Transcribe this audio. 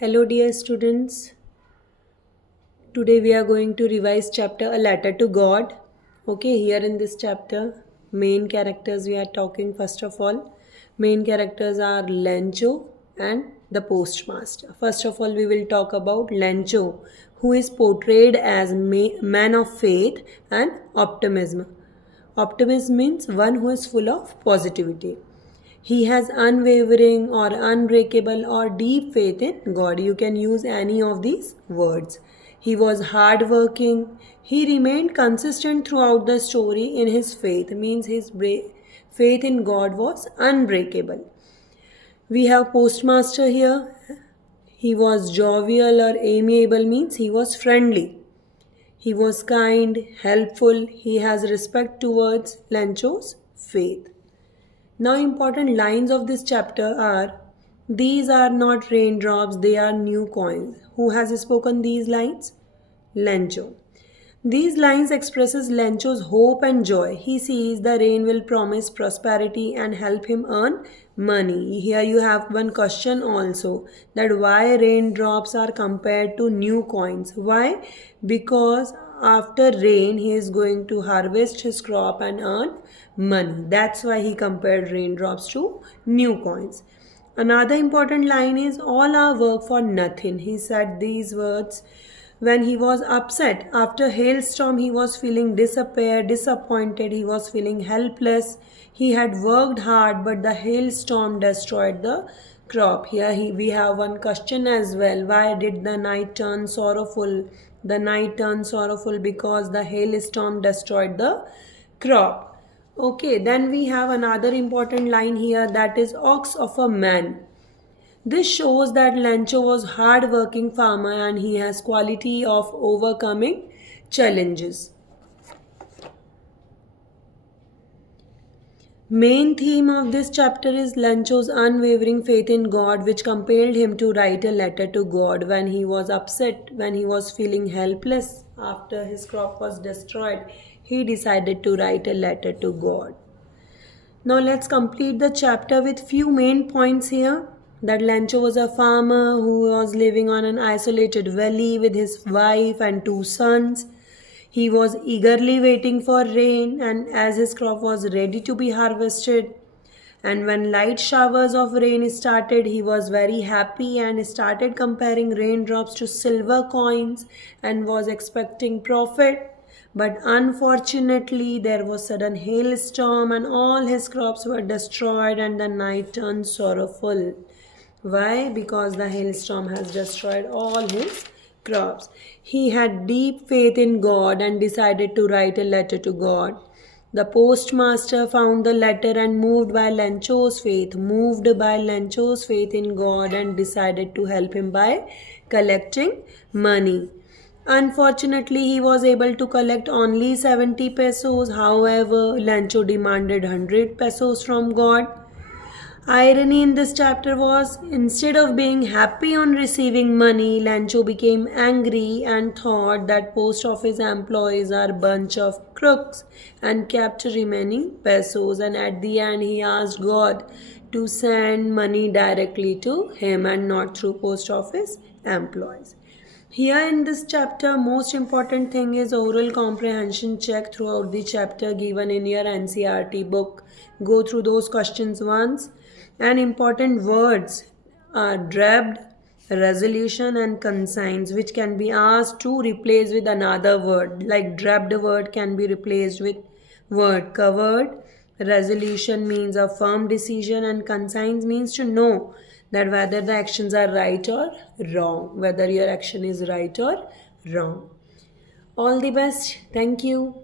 Hello, dear students. Today we are going to revise chapter A Letter to God. Okay, here in this chapter, main characters we are talking first of all. Main characters are Lencho and the postmaster. First of all, we will talk about Lencho, who is portrayed as man of faith and optimism. Optimism means one who is full of positivity. He has unwavering or unbreakable or deep faith in God. You can use any of these words. He was hardworking. He remained consistent throughout the story in his faith. Means his faith in God was unbreakable. We have postmaster here. He was jovial or amiable means he was friendly. He was kind, helpful. He has respect towards Lencho's faith. Now important lines of this chapter are, these are not raindrops, they are new coins. Who has spoken these lines? Lencho. These lines expresses Lencho's hope and joy. He sees the rain will promise prosperity and help him earn money. Here you have one question also, that why raindrops are compared to new coins. Why? Because after rain he is going to harvest his crop and earn money. That's why he compared raindrops to new coins. Another important line is, all our work for nothing. He said these words when he was upset. After hailstorm, he was feeling disappointed, he was feeling helpless. He had worked hard, but the hailstorm destroyed the crop. Here we have one question as well. Why did the night turn sorrowful? The night turned sorrowful because the hailstorm destroyed the crop. Okay, then we have another important line here, that is ox of a man. This shows that Lencho was hard-working farmer and he has quality of overcoming challenges. Main theme of this chapter is Lencho's unwavering faith in God, which compelled him to write a letter to God when he was upset, when he was feeling helpless after his crop was destroyed. He decided to write a letter to God. Now let's complete the chapter with few main points here. That Lencho was a farmer who was living on an isolated valley with his wife and 2 sons. He was eagerly waiting for rain, and as his crop was ready to be harvested, and when light showers of rain started, he was very happy and started comparing raindrops to silver coins and was expecting profit. But unfortunately, there was sudden hailstorm and all his crops were destroyed and the night turned sorrowful. Why? Because the hailstorm has destroyed all his crops. He had deep faith in God and decided to write a letter to God. The postmaster found the letter and moved by Lencho's faith in God and decided to help him by collecting money. Unfortunately, he was able to collect only 70 pesos. However, Lencho demanded 100 pesos from God. Irony in this chapter was, instead of being happy on receiving money, Lencho became angry and thought that post office employees are a bunch of crooks and kept remaining pesos, and at the end he asked God to send money directly to him and not through post office employees. Here in this chapter, most important thing is oral comprehension check throughout the chapter given in your NCERT book. Go through those questions once. And important words are drebbed, resolution and consigns, which can be asked to replace with another word. Like drebbed word can be replaced with word covered. Resolution means a firm decision and consigns means to know that whether the actions are right or wrong, whether your action is right or wrong. All the best. Thank you.